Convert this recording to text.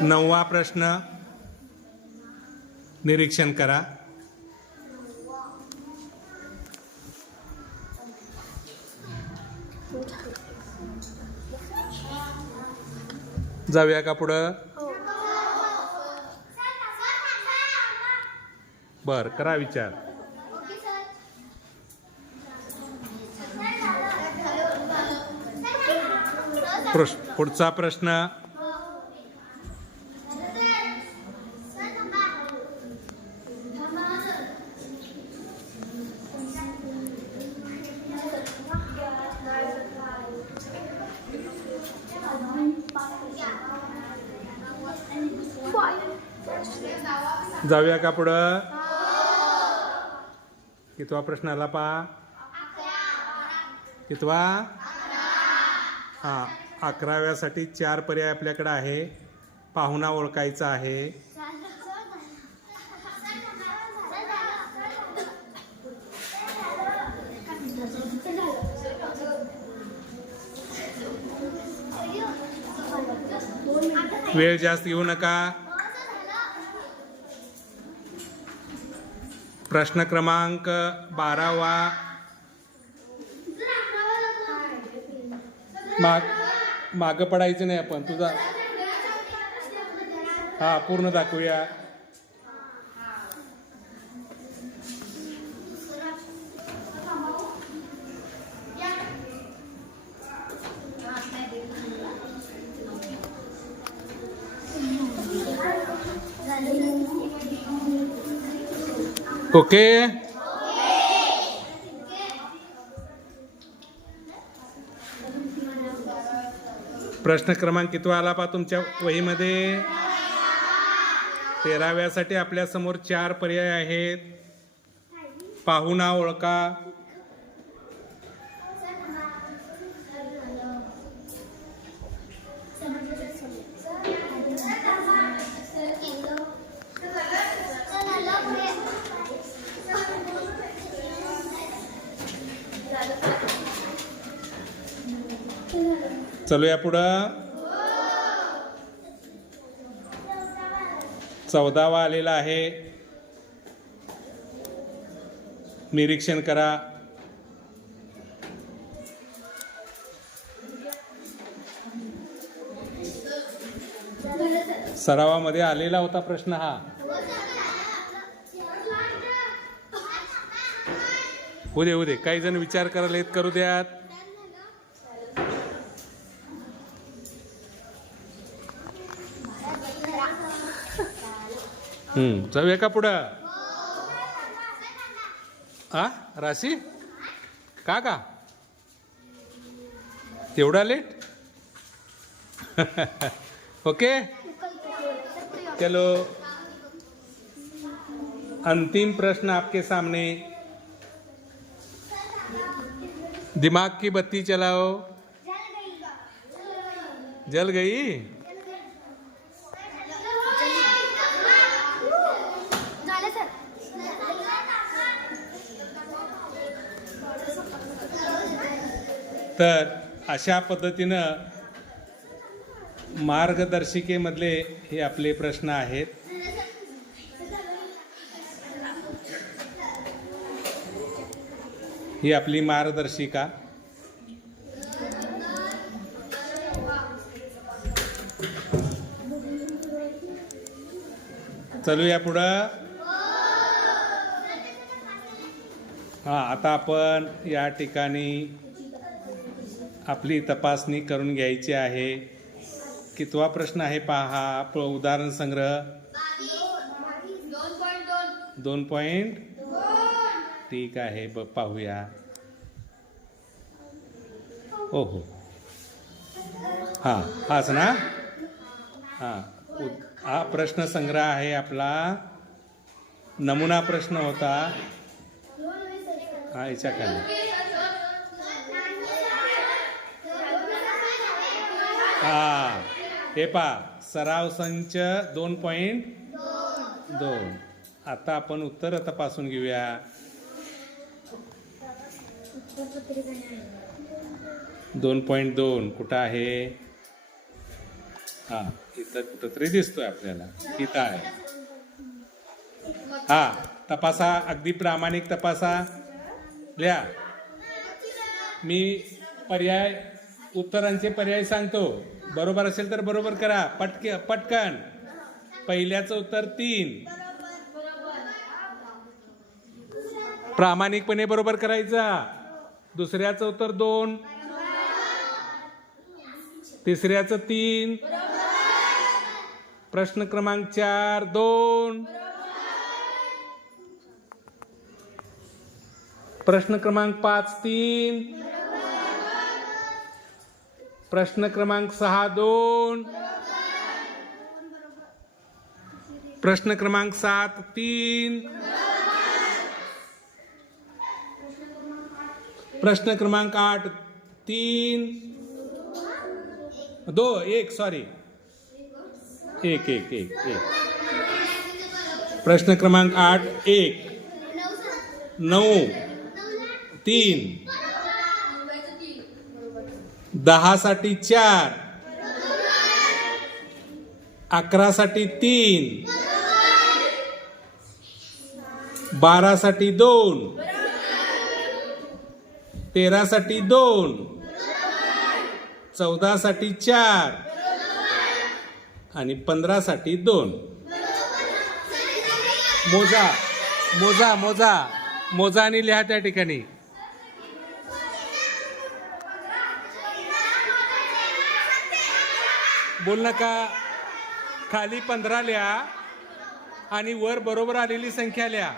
नववा प्रश्न. निरीक्षण करा. जाऊया का पुढं? बर करा विचार. पुढचा प्रश्न. जाऊया का पुढं? कितवा प्रश्न आला पा? कितवा? हा अकराव्यासाठी चार पर्याय आपल्याकडे आहे. पाहुणा ओळखायचा आहे. वेळ जास्त घेऊ नका. प्रश्न क्रमांक बारावा. माग मागं पडायचं नाही आपण. तुझा हा पूर्ण दाखवूया. ओके प्रश्न क्रमांक कितवा आला पा तुमच्या वहीमध्ये? तेराव्यासाठी आपल्यासमोर चार पर्याय आहेत. पाहुणा ओळखा. चलूया पुढं. चौदावा आलेला आहे. निरीक्षण करा. सरावामध्ये आलेला होता प्रश्न हा. उदे उदे काही जण विचार करायला येत करू द्यात. जाऊया का पुढं? आ राशी? का का तेवढा लेट ओके? चलो. अंतिम प्रश्न आपके सामने. दिमाग की बत्ती चलाओ. जल गई। तर अशा पद्धतीनं मार्गदर्शिकेमधले हे आपले प्रश्न आहेत. ही आपली मार्गदर्शिका. चलूया पुढं. हां आता आपण या ठिकाणी आपली तपासणी करून घ्यायची आहे. कितवा प्रश्न आहे पहा. प उदाहरण संग्रह. दोन पॉईंट पॉइंट. ठीक आहे. ब पाहूया. हो हो हां हाच ना? हां. हा प्रश्न संग्रह आहे आपला. नमुना प्रश्न होता. हा याच्या खाली हा हे पहा सराव संच दोन पॉईंट दोन. आता आपण उत्तर तपासून घेऊया. दोन पॉईंट दोन कुठं आहे? हा इथं कुठंतरी दिसतोय आपल्याला. इथं आहे. हा तपासा अगदी प्रामाणिक तपासा. लिहा. मी पर्याय उत्तरांचे पर्याय सांगतो. बरोबर असेल तर बरोबर करा. पटके पटकन. पहिल्याचं उत्तर तीन. प्रामाणिकपणे बरोबर करायचा. दुसऱ्याचं उत्तर दोन. तिसऱ्याचं तीन. प्रश्न क्रमांक चार दोन. प्रश्न क्रमांक पाच तीन. प्रश्न क्रमांक सहा दोन. प्रश्न क्रमांक सात तीन. प्रश्न क्रमांक आठ तीन. दो एक सॉरी एक एक एक एक. प्रश्न क्रमांक आठ एक. नऊ. तीन. दहासाठी चार. अकरासाठी तीन. बारासाठी दोन. तेरासाठी दोन. चौदासाठी चार. आणि पंधरासाठी दोन. मोजा मोजा मोजा. मोजा आणि लिहा त्या ठिकाणी. बोल नका. खाली पंधरा लिहा आणि वर बरोबर आलेली संख्या लिहा.